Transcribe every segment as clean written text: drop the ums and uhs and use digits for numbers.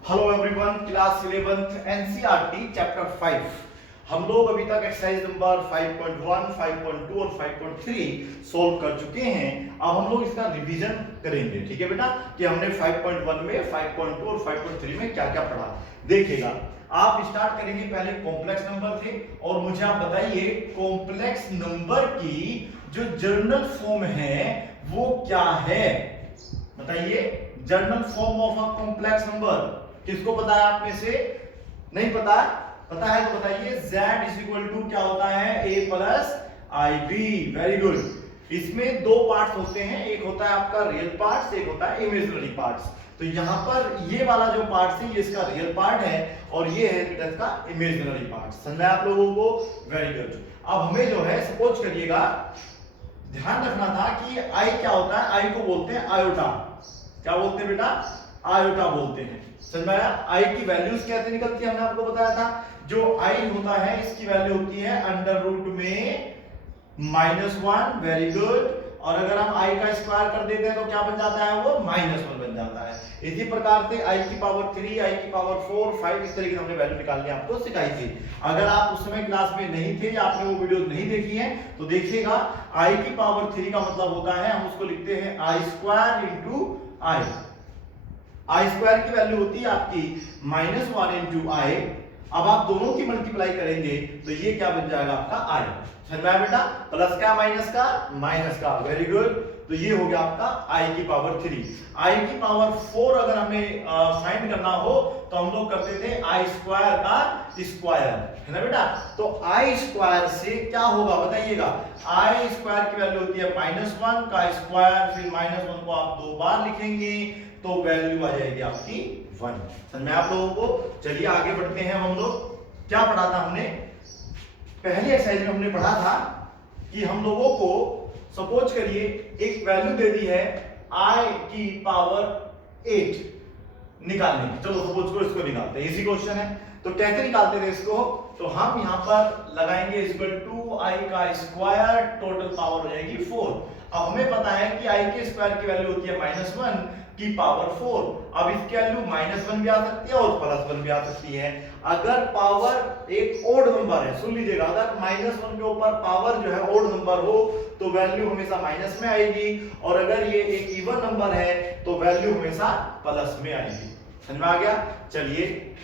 Hello everyone, class 11th NCERT chapter 5। हम लोग अभी तक एक्सरसाइज नंबर 5.1, 5.2 और 5.3 सॉल्व कर चुके हैं। अब हम लोग इसका रिवीजन करेंगे, ठीक है बेटा, कि हमने 5.1 में, 5.2 और 5.3 में क्या क्या पढ़ा। देखिएगा, आप स्टार्ट करेंगे, पहले कॉम्प्लेक्स नंबर थे और मुझे आप बताइए कॉम्प्लेक्स नंबर की जो जर्नल फॉर्म है वो क्या है। बताइए, journal form of a complex number किसको पता है आप में से? नहीं पता? पता है तो बताइए। z इज इक्वल टू क्या होता है? a plus i b. Very good. इसमें दो पार्ट्स होते हैं, एक होता है आपका रियल पार्ट्स, एक होता है इमेजिनरी पार्ट्स। तो यहां पर ये वाला जो पार्ट है ये इसका रियल पार्ट है और ये है बेटा इसका इमेजिनरी पार्ट। समझा आप लोगों को? Very good. अब हमें जो है सपोज करिएगा, ध्यान रखना था कि आई क्या होता है। आई को बोलते हैं आयोटा। क्या बोलते हैं बेटा? आयोटा बोलते हैं। समझ में आया? आई की वैल्यूज कैसे निकलती है हमने आपको बताया था। जो आई होता है इसकी वैल्यू होती है अंडर रूट में -1। Very good. और अगर हम आई का स्क्वायर कर देते हैं तो क्या बन जाता है? वो -1 बन जाता है। इसी प्रकार से आई की पावर 3, आई की पावर 4, 5 इस तरीके से हमने वैल्यू निकालनी आपको सिखाई थी। अगर आप उस समय क्लास में नहीं थे या आपने वो वीडियोस नहीं देखी हैं तो देखिएगा। आई की पावर 3 का मतलब होता है, हम उसको लिखते हैं आई स्क्वायर इंटू आई। आई स्क्वायर की वैल्यू होती है आपकी -1 इंटू आई। अब आप दोनों की मल्टीप्लाई करेंगे तो ये क्या बन जाएगा? आपका आई। समझ में आया बेटा? प्लस का माइनस का? माइनस का। Very good. तो ये हो गया आपका आई की पावर 3। आई की पावर 4 अगर हमें फाइंड करना हो तो हम लोग करते थे आई स्क्वायर का स्क्वायर, है ना बेटा? तो आई स्क्वायर से क्या होगा बताइएगा? आई स्क्वायर की वैल्यू होती है -1 का स्क्वायर, फिर -1 को आप दो बार लिखेंगे तो वैल्यू आ जाएगी आपकी 1। समझ में आप लोगों को? चलिए आगे बढ़ते हैं। हम लोग क्या पढ़ा था हमने? पहले एक्सरसाइज में हमने पढ़ा था कि हम लोगों को सपोज करिए एक वैल्यू दे दी है आई की पावर 8 निकालने की। चलो सपोज को इसको निकालते हैं, इजी क्वेश्चन है। तो कैसे निकालते थे इसको? तो हम यहां पर लगाएंगे इक्वल टू आई का स्क्वायर, टोटल पावर हो जाएगी 4। अब हमें पता है कि आई के स्क्वायर की वैल्यू होती है -1 की पावर 4। अब इसकी वैल्यू -1 भी आ सकती है और +1 भी आ सकती है। अगर पावर एक ओड नंबर है, सुन लीजिएगा, अगर -1 के ऊपर पावर जो है ओड नंबर हो तो वैल्यू हमेशा माइनस में आएगी, और अगर ये एक इवन नंबर है तो वैल्यू हमेशा प्लस में आएगी। समझ में आ गया? चलिए,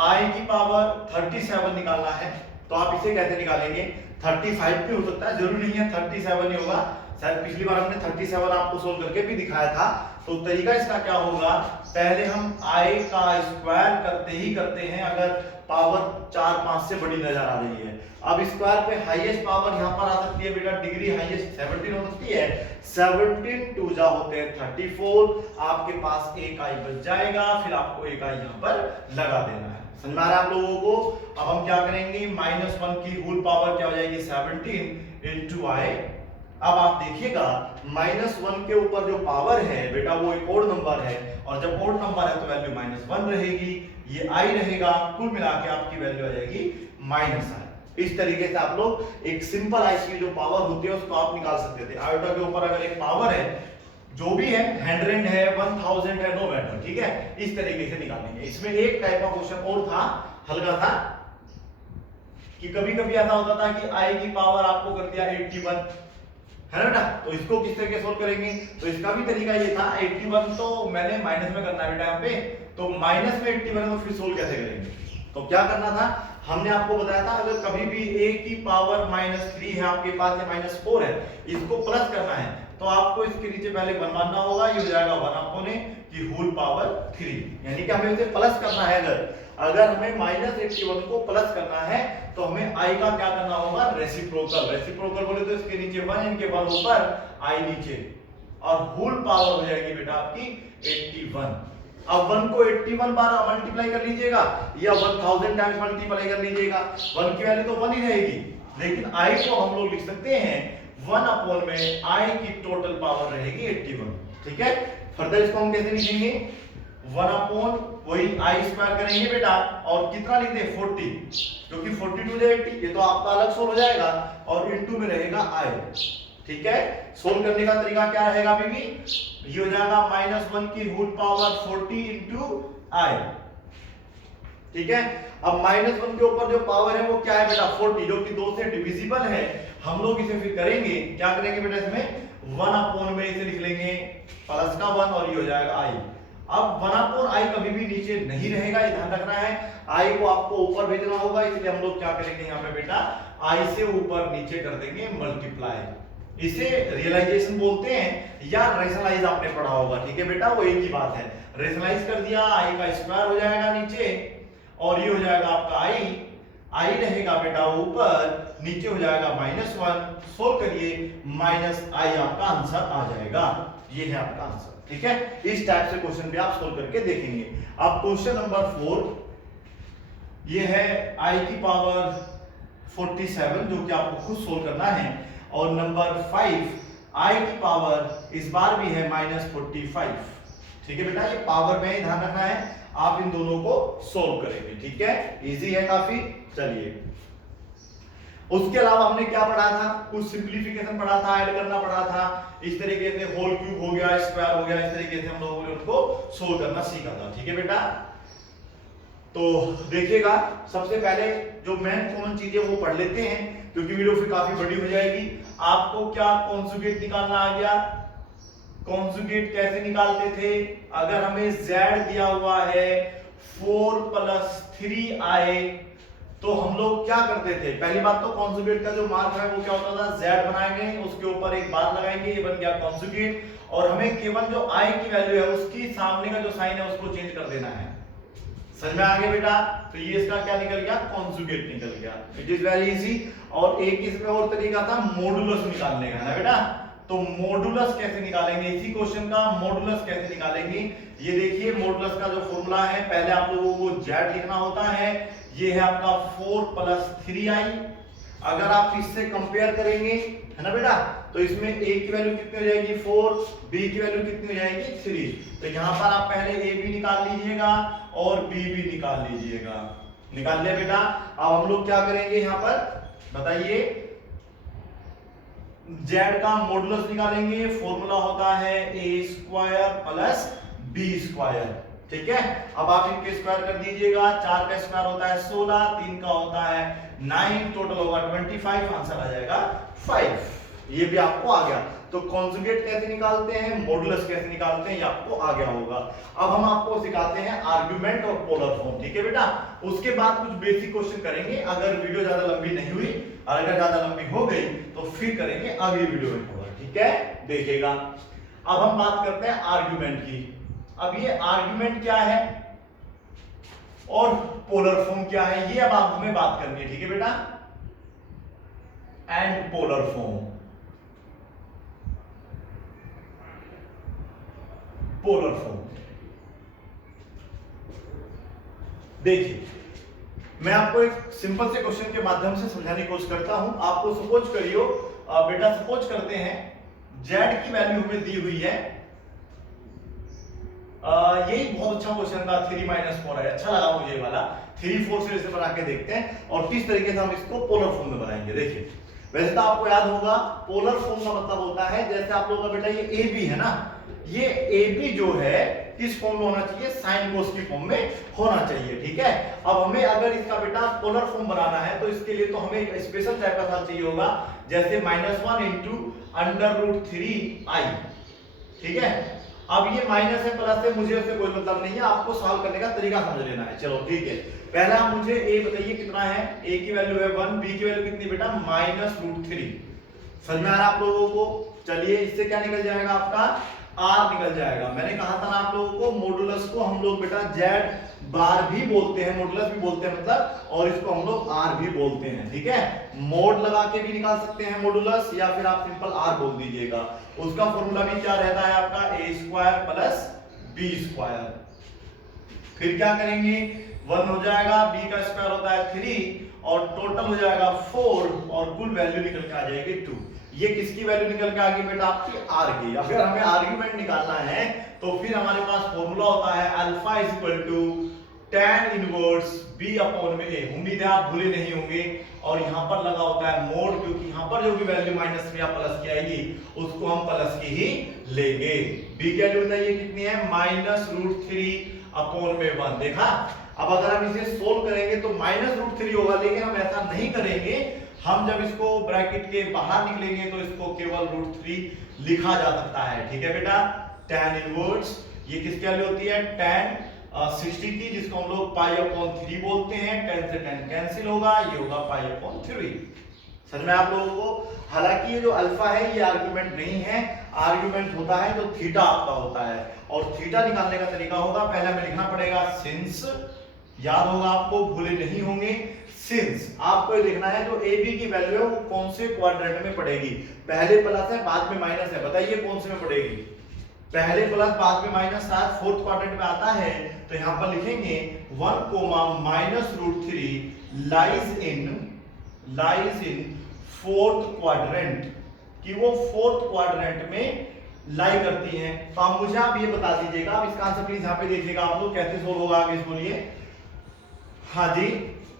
आई की पावर 37 निकालना है तो आप इसे कैसे निकालेंगे? 35 भी हो सकता है, जरूरी नहीं है 37 ही होगा। शायद पिछली बार हमने 37 आपको सोल्व करके भी दिखाया था। तो तरीका इसका क्या होगा? पहले हम आई का स्क्वायर करते ही करते हैं अगर पावर 4, 5 से बड़ी नजर आ रही है। अब स्क्वायर पे हाईएस्ट पावर यहां पर आ सकती है बेटा, डिग्री हाईएस्ट 17 हो सकती है। 17 टू जा होते हैं 34। आपके पास एक आई बच जाएगा, फिर आपको एक आई यहां पर लगा देना है। समझ में आ रहा है आप लोगों को? अब हम क्या करेंगे? -1 की होल पावर क्या हो जाएगी? 17 इंटू आई। अब आप देखिएगा -1 के ऊपर जो पावर है बेटा वो एक ओड नंबर है, और जब ओड नंबर है तो वैल्यू -1 रहेगी, ये आई रहेगा, कुल मिला के आपकी वैल्यू आ जाएगी -i। इस तरीके से आप लोग एक सिंपल आई की जो पावर होती है उसको आप निकाल सकते थे। आयोटा के ऊपर अगर एक पावर है, जो भी है, 100 है, 1000 है, नो मैटर, ठीक है? इस तरीके से निकालेंगे। इसमें एक टाइप का क्वेश्चन और था, हल्का था, कि कभी कभी ऐसा होता था कि आई की पावर आपको कर दिया 81, है ना बेटा? तो इसको किस तरीके सोल्व करेंगे? तो इसका भी तरीका ये था, 81 तो मैंने माइनस में करना है बेटा यहाँ पे, तो माइनस में 81 तो फिर सोल्व कैसे करेंगे? तो क्या करना था? हमने आपको बताया था अगर कभी भी a की पावर -3 है आपके पास या -4 है, इसको प्लस करना है तो आपको इसके नीचे पहले 1 मानना होगा, ये हो जाएगा 1/a की होल पावर 3। यानी कि हमें इसे प्लस करना है। अगर हमें -81 को प्लस करना है तो हमें i का क्या करना होगा? रेसिप्रोकल। रेसिप्रोकल बोले तो इसके नीचे 1, इनके 1 ऊपर, i नीचे, और होल पावर हो जाएगी बेटा आपकी 81। अब 1 को 81 बार मल्टीप्लाई कर लीजिएगा या 1000 टाइम्स मल्टीप्लाई कर लीजिएगा, 1 की वैल्यू तो 1 ही रहेगी, लेकिन i को हम लोग लिख सकते हैं 1 में i की टोटल पावर रहेगी 81। ठीक है? फर्दर इसको हम कैसे लिखेंगे? 1 वही आई स्क्वायर करेंगे बेटा, और कितना लिखते हैं? 40, क्योंकि 42 जो 80, ये तो आपका अलग सोल्व हो जाएगा, और इनटू में रहेगा आई। ठीक है, सोल्व करने का तरीका क्या रहेगा बेबी, ये हो जाएगा -1 की रूट पावर 40 इंटू आई। ठीक है, अब -1 के ऊपर जो पावर है वो क्या है बेटा 40, जो कि 2 से डिविजिबल है। हम लोग इसे फिर करेंगे, क्या करेंगे बेटा, इसमें 1 अपॉन में इसे लिख लेंगे प्लस का 1 और ये हो जाएगा आई। अब 1 अपॉन आई कभी भी नीचे नहीं रहेगा, ये ध्यान रखना है, आई को आपको ऊपर भेजना होगा, इसलिए हम लोग क्या करेंगे यहाँ पे बेटा आई से ऊपर नीचे कर देंगे मल्टीप्लाई। इसे रियलाइजेशन बोलते हैं या रेशनलाइज आपने पढ़ा होगा, ठीक है बेटा, वो एक ही बात है। रेशनलाइज कर दिया, आई का स्क्वायर हो जाएगा नीचे और ये हो जाएगा आपका आई रहेगा बेटा ऊपर, नीचे हो जाएगा -1, सोल्व करिए -i आपका आंसर आ जाएगा। ये है आपका आंसर, ठीक है। इस टाइप से क्वेश्चन भी आप सोल्व करके देखेंगे। अब क्वेश्चन नंबर 4, ये है i की पावर 47, जो कि आपको खुद सोल्व करना है, और नंबर 5 i की पावर इस बार भी है -45। ठीक है बेटा, ये पावर में ही ध्यान रखना है, आप इन दोनों को सोल्व करेंगे, ठीक है, इजी है काफी। चलिए, उसके अलावा हमने क्या पढ़ा था, कुछ सिंप्लीफिकेशन पढ़ा था, ऐड करना पढ़ा था, इस तरीके से होल क्यूब हो गया, स्क्वायर हो गया, इस तरीके से हम लोगों ने उनको सोल्व करना सीखा था, ठीक है बेटा। तो देखिएगा, सबसे पहले जो मेन कॉमन चीजें वो पढ़ लेते हैं, क्योंकि वीडियो फिर काफी बड़ी हो जाएगी। आपको क्या कॉन्जुगेट निकालना आ गया, कॉन्जुगेट कैसे निकालते थे, अगर हमें z दिया हुआ है 4 + 3i, तो हम लोग क्या करते थे, पहली बात तो कॉन्जुगेट का जो मार्क है वो क्या होता था, z बनाएंगे, उसके ऊपर एक बार लगाएंगे, ये बन गया कॉन्जुगेट, और हमें केवल जो i की वैल्यू है उसकी सामने का जो साइन है उसको चेंज कर देना है। समझ में आ गया बेटा, तो ये इसका क्या निकल गया, कॉन्जुगेट निकल गया। It is very easy. और एक इसमें और तरीका था मॉडुलस निकालने का, ना बेटा, तो मॉडुलस कैसे निकालेंगे, इसी क्वेश्चन का मॉडुलस कैसे निकालेंगे, ये देखिए, मॉडुलस का जो फॉर्मूला है, पहले आप लोगों को z लिखना होता है, ये है आपका 4 + 3i। अगर आप इससे कंपेयर करेंगे, है ना बेटा, तो इसमें a की वैल्यू कितनी हो जाएगी 4, b की वैल्यू कितनी हो जाएगी 3। तो यहां पर आप पहले a भी निकाल लीजिएगा और b भी निकाल लीजिएगा। निकाल लिया बेटा। अब हम लोग क्या करेंगे यहाँ पर बताइए, z का मॉडुलस निकालेंगे, फॉर्मूला होता है a² + b²। ठीक है, अब आप इनके स्क्वायर कर दीजिएगा, 4 का स्क्वायर होता है 16, 3 का होता है 9, टोटल होगा 25, आंसर आ जाएगा 5। ये भी आपको आ गया। तो कॉन्जुगेट कैसे निकालते हैं, मॉडुलस कैसे निकालते हैं, ये आपको आ गया होगा। अब हम आपको सिखाते हैं आर्गुमेंट और पोलर फॉर्म, ठीक है बेटा। उसके बाद कुछ बेसिक क्वेश्चन करेंगे, अगर वीडियो ज्यादा लंबी नहीं हुई और अगर ज्यादा लंबी हो गई तो फिर करेंगे अगली वीडियो में कवर, ठीक है, देखिएगा। अब हम बात करते हैं आर्गुमेंट की। अब ये आर्गुमेंट क्या है और पोलर फॉर्म क्या है, ये अब आप हमें बात करनी है, ठीक है बेटा। And polar form, polar form देखिए, मैं आपको एक सिंपल से क्वेश्चन के माध्यम से समझाने की कोशिश करता हूं। आपको सपोज करियो बेटा, सपोज करते हैं z की वैल्यू हमें दी हुई है, यही बहुत अच्छा क्वेश्चन था, 3 - 4 है, अच्छा लगा मुझे वाला। 3 4 से इसे बना के देखते हैं और किस तरीके से हम इसको पोलर फॉर्म में बनाएंगे। देखिए, वैसे तो आपको याद होगा पोलर फॉर्म का मतलब होता है, जैसे आप लोगों का बेटा ये ए बी है ना, ये ए बी जो है किस फॉर्म में होना चाहिए, साइन कोस की फॉर्म में होना चाहिए, ठीक है। अब हमें अगर इसका बेटा पोलर फॉर्म बनाना है तो इसके लिए तो हमें एक स्पेशल टाइप का साथ चाहिए होगा, जैसे -1 × √3i, ठीक है। अब ये माइनस है प्लस है, मुझे उससे कोई मतलब नहीं है, आपको सॉल्व करने का तरीका समझ लेना है। चलो ठीक है, पहला मुझे a बताइए कितना है, a की वैल्यू है 1, b की वैल्यू कितनी बेटा -√3। समझ में आ रहा है आप लोगों को। चलिए, इससे क्या निकल जाएगा आपका r निकल जाएगा। मैंने कहा था ना आप लोगों को, मॉडुलस को हम लोग बेटा z बार भी बोलते हैं, मॉडुलस भी बोलते हैं मतलब, और इसको हम लोग r भी बोलते हैं, ठीक है। मोड लगा के भी निकाल सकते हैं मॉडुलस, या फिर आप सिंपल r बोल दीजिएगा। उसका फॉर्मूला भी क्या रहता है आपका, a² + b²। फिर क्या करेंगे, 1 हो जाएगा, b का स्क्वायर होता है 3 और टोटल हो जाएगा 4 और कुल वैल्यू निकल के आ जाएगी 2। ये किसकी वैल्यू निकल के आ गई बेटा, आपकी r की। अगर हमें आर्गुमेंट निकालना है तो फिर हमारे पास फॉर्मूला होता है α = tan इनवर्स b अपॉन में a। उम्मीद है आप भूले नहीं होंगे। और यहां पर लगा होता है मोड, क्योंकि यहां पर जो भी वैल्यू माइनस में या प्लस की आएगी उसको हम प्लस की ही लेंगे। b की वैल्यू बताइए कितनी है, -√3 अपॉन में 1। देखा, अब अगर हम इसे सोल्व करेंगे तो -√3 होगा, लेकिन हम ऐसा नहीं करेंगे। हम जब इसको ब्रैकेट के बाहर निकलेंगे तो इसको केवल √3 लिखा जा सकता है। ठीक है बेटा, tan इनवर्स ये किसकी वैल्यू होती है, tan 60 की, जिसको हम लोग π/3 बोलते हैं। tan से tan कैंसिल होगा, ये होगा π/3। समझ में आप लोगों को? हालांकि ये जो अल्फा है ये आर्गुमेंट नहीं है, आर्गुमेंट होता है जो थीटा आपका होता है। और थीटा निकालने का तरीका होगा, पहले हमें लिखना पड़ेगा सिंस, याद होगा आपको, भूले नहीं होंगे। सिंस आपको ये देखना है जो ए बी की वैल्यू है वो कौन से क्वाड्रेंट में पड़ेगी। पहले प्लस है बाद में माइनस है, बताइए कौन से में पड़ेगी। पहले प्लस बाद में माइनस, साथ फोर्थ क्वाड्रेंट में आता है। तो यहां पर लिखेंगे 1, -√3 लाइज इन फोर्थ क्वाड्रेंट, कि वो फोर्थ क्वाड्रेंट में लाई करती हैं। तो आप मुझे आप ये बता दीजिएगा, आप इसका आंसर प्लीज यहां पे देखिएगा आप लोग, कैसे सोल्व होगा आगे बोलिए। हाँ जी,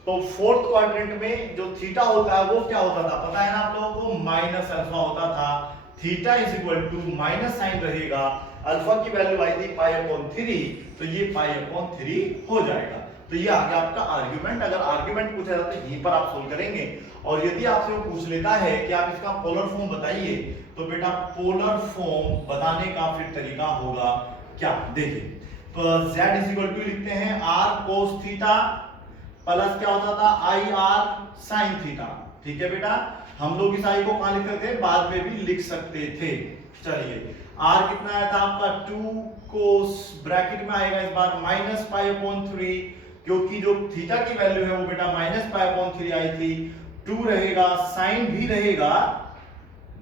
तो फोर्थ क्वाड्रेंट में जो थीटा होता है वो क्या होता था, पता है ना आप लोगों को, माइनस अल्फा होता था। Theta is equal to minus sine रहेगा, अल्फा की वैल्यू आई थी π/3, तो ये π/3 हो जाएगा। तो ये आ गया आपका आर्गुमेंट। अगर आर्गुमेंट पूछा जाता है यहीं पर आप सोल्व करेंगे। और यदि आपसे वो पूछ लेता है कि आप इसका पोलर फॉर्म बताइए, तो बेटा पोलर फॉर्म बताने का फिर तरीका होगा क्या, देखिए। तो z इज इक्वल टू लिखते हैं r cos थीटा प्लस क्या होता था ir sin थीटा। ठीक है बेटा, हम लोग इस i को कहां लिखते थे, बाद में भी लिख सकते थे। चलिए, r कितना आया था आपका 2 cos, ब्रैकेट में आएगा इस बार -π/3, क्योंकि जो थीटा की वैल्यू है वो बेटा -π/3 आई थी। 2 रहेगा, साइन भी रहेगा,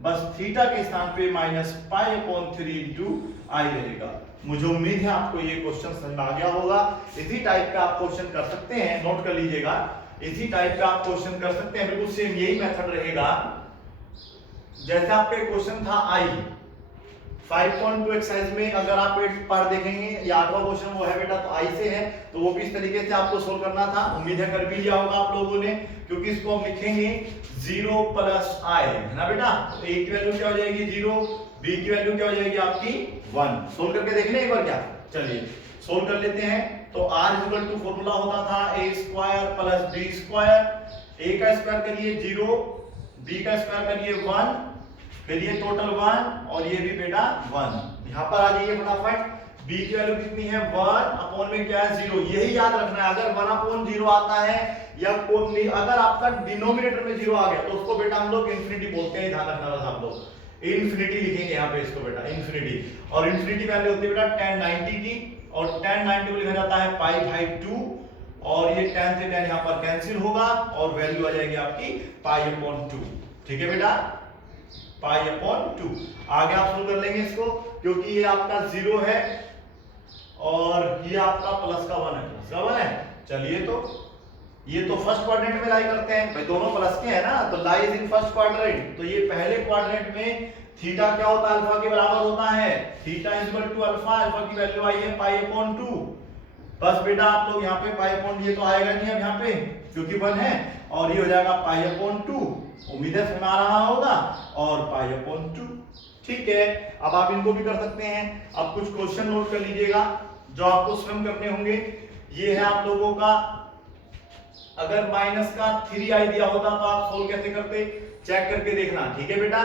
बस थीटा के स्थान पे -π/3 इंटू आई रहेगा। मुझे उम्मीद है आपको ये क्वेश्चन समझ में आ गया होगा। इसी टाइप का आप क्वेश्चन कर सकते हैं, नोट कर लीजिएगा। इसी टाइप का आप क्वेश्चन कर सकते हैं, बिल्कुल सेम यही मेथड रहेगा। जैसे आपका क्वेश्चन था आई 5.2 एक्सरसाइज में, अगर आप एक पार्ट देखेंगे, ये 8वां क्वेश्चन वो है बेटा, तो आई से है, तो वो भी इस तरीके से आपको सोल्व करना था। उम्मीद है कर भी लिया होगा आप लोगों ने, क्योंकि इसको हम लिखेंगे 0 + i, है ना बेटा। तो a की वैल्यू क्या हो जाएगी 0, b की वैल्यू क्या हो जाएगी आपकी 1। सोल्व करके देखने एक बार क्या, चलिए सोल्व कर लेते हैं। तो r = फॉर्मूला होता था a² + b²। a का स्क्वायर करिए 0, b का स्क्वायर करिए 1, फिर ये टोटल 1 और ये भी बेटा 1। यहां पर आ जाइए फटाफट, b की वैल्यू कितनी है 1 अपॉन में क्या है 0। यही याद रखना है, अगर 1/0 आता है या कोई, अगर आपका डिनोमिनेटर में 0 आ गया तो उसको बेटा हम लोग इंफिनिटी बोलते हैं। ध्यान रखना बस आप लोग, इंफिनिटी लिखेंगे यहाँ पे इसको बेटा, इंफिनिटी। और इंफिनिटी वैल्यू होती है बेटा tan 90 की, और tan 90 को लिखा जाता है π/2, और ये tan से tan यहाँ पर कैंसिल होगा और वैल्यू आ जाएगी आपकी π/2। ठीक है बेटा, π/2। आगे आप सोल्व कर लेंगे इसको, क्योंकि ये आपका 0 है और ये आपका प्लस का 1 है, प्लस का 1 है। चलिए, तो ये तो फर्स्ट क्वाड्रेंट में लाई करते हैं भाई, दोनों प्लस के है ना, तो लाइज इन फर्स्ट क्वाड्रेंट। तो ये पहले क्वाड्रेंट में थीटा क्या होता है, अल्फा के बराबर होता है। Theta is equal to alpha, alpha की वैल्यू आई है π/2। बस बेटा आप लोग यहाँ पे π/, ये तो आएगा नहीं अब यहाँ पे क्योंकि 1 है, और ये हो जाएगा π/2। उम्मीद है समझ आ रहा होगा, और π/2। ठीक है, अब आप इनको भी कर सकते हैं। अब कुछ क्वेश्चन नोट कर लीजिएगा जो आपको स्वयं करने होंगे। ये है आप लोगों का, अगर माइनस का 3i दिया होता तो आप सोल्व कैसे करते, चेक करके देखना। ठीक है बेटा,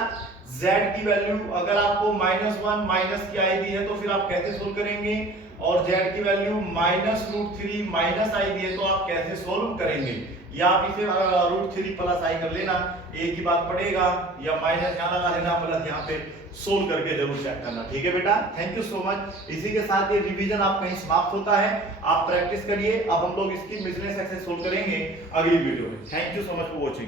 z की वैल्यू अगर आपको -1 माइनस की i दी है तो फिर आप कैसे सोल्व करेंगे, और z की वैल्यू -√3 -i दी है तो आप कैसे सोल्व करेंगे। या आप इसे √3 + i कर लेना, एक ही बात पड़ेगा, या माइनस यहाँ लगा लेना, प्लस यहाँ पे सोल्व करके जरूर चेक करना। ठीक है बेटा, थैंक यू सो मच। इसी के साथ ये रिवीजन आप कहीं समाप्त होता है, आप प्रैक्टिस करिए। अब हम लोग इसकी मिसलेनियस एक्सरसाइज सोल्व करेंगे अगली वीडियो में। Thank you so much for watching.